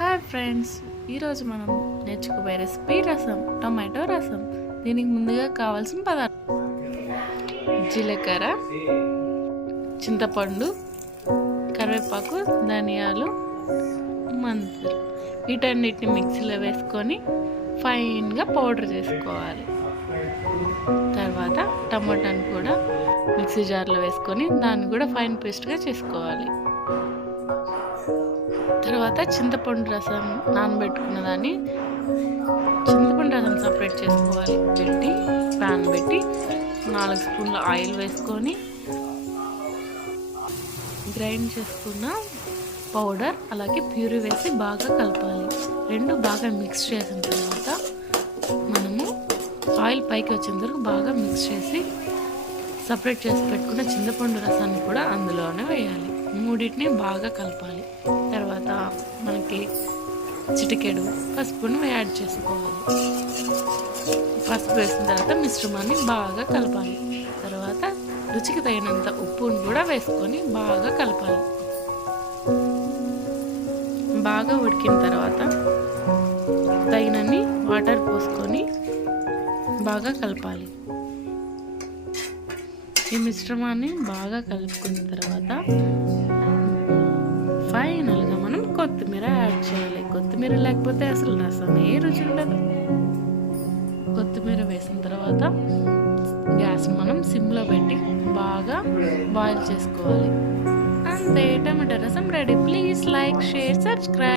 Hi friends ఈరోజు మనం నేర్చుకోబోయే recipe రసం టొమాటో రసం. దీనికి ముందుగా కావాల్సిన పదార్థం జీలకర్ర చింతపండు కరివేపాకు ధనియాలు మందులు. వీటన్నిటిని మిక్సీలో వేసుకొని ఫైన్గా పౌడర్ చేసుకోవాలి. తర్వాత టమాటాని కూడా మిక్సీ జార్లో వేసుకొని దాన్ని కూడా ఫైన్ పేస్ట్గా చేసుకోవాలి. తర్వాత చింతపండు రసం నానబెట్టుకున్న దాన్ని చింతపండు రసం సపరేట్ చేసుకోవాలి. పెట్టి ప్యాన్ పెట్టి నాలుగు స్పూన్ల ఆయిల్ వేసుకొని గ్రైండ్ చేసుకున్న పౌడర్ అలాగే ప్యూరీ వేసి బాగా కలపాలి. రెండు బాగా మిక్స్ చేసిన తర్వాత మనము ఆయిల్ పైకి వచ్చేంత వరకు బాగా మిక్స్ చేసి సపరేట్ చేసి పెట్టుకున్న చింతపండు రసాన్ని కూడా అందులోనే వేయాలి. మూడింటిని బాగా కలపాలి. మనకి చిటికెడు పసుపును యాడ్ చేసుకోవాలి. పసుపు వేసిన తర్వాత మిశ్రమాన్ని బాగా కలపాలి. తర్వాత రుచికి తగినంత ఉప్పుని కూడా వేసుకొని బాగా కలపాలి. బాగా ఉడికిన తర్వాత తగినన్ని వాటర్ పోసుకొని బాగా కలపాలి. ఈ మిశ్రమాన్ని బాగా కలుపుకున్న తర్వాత ఫైనల్ కొత్తిమీర యాడ్ చేయాలి. కొత్తిమీర లేకపోతే అసలు రసమే రుచి ఉండదు. కొత్తిమీర వేసిన తర్వాత గ్యాస్ మనం సిమ్లో పెట్టి బాగా బాయిల్ చేసుకోవాలి. అంతే tomato rasam ready. Please like share subscribe.